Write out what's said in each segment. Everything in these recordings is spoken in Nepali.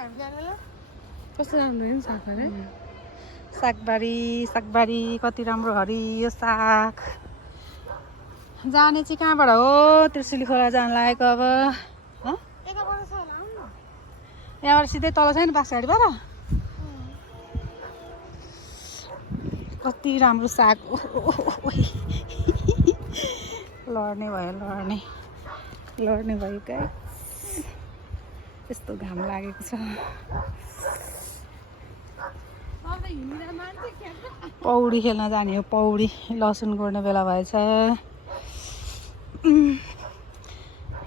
कस्तो राम्रो नि सागबारी सागबारी कति राम्रो हरियो साग जाने चाहिँ कहाँबाट हो त्रिशुली खोला जान लागेको अब यहाँबाट सिधै तल छैन बाँसगाडीबाट कति राम्रो साग लड्ने भयो लड्ने भयो क्या यस्तो घाम लागेको छ पौडी खेल्न जाने हो पौडी लसुन गोड्ने बेला भएछ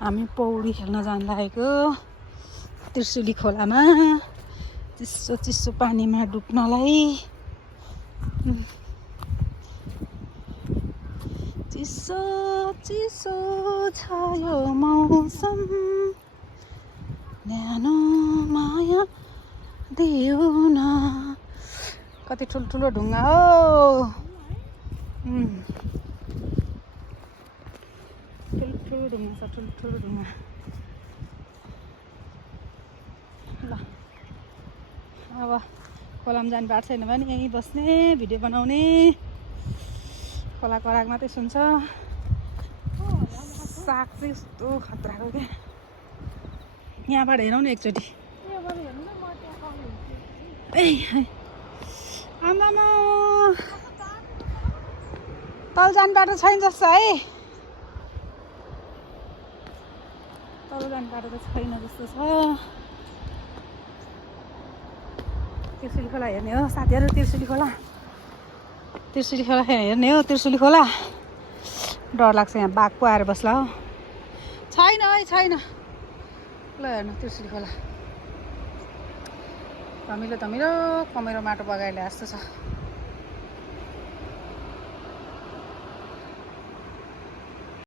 हामी पौडी खेल्न जान लागेको त्रिशुली खोलामा चिसो चिसो पानीमा डुब्नलाई चिसो चिसो छ यो मौसम न्यानो माया देऊ न कति ठुल्ठुलो ढुङ्गा हो ठुल्ठुलो ढुङ्गा छ ठुल्ठुलो ढुङ्गा ल अब खोलामा जाने बाटो छैन भने यहीँ बस्ने भिडियो बनाउने खोला कराग मात्रै सुन्छ साग चाहिँ यस्तो खतराको क्या यहाँबाट हेरौँ न एकचोटि ए आमामा तल जाने बाटो छैन जस्तो है तल जाने बाटो त छैन जस्तो छ त्रिशुली खोला हेर्ने हो साथीहरू त्रिशुली खोला हेर्ने हो त्रिशुली खोला डर लाग्छ यहाँ बाघ पो आएर बस्ला हो छैन है छैन ल हेर्नु त्रिशुली खोला धमिलो कमेरो माटो बगाएर ल्याए जस्तो छ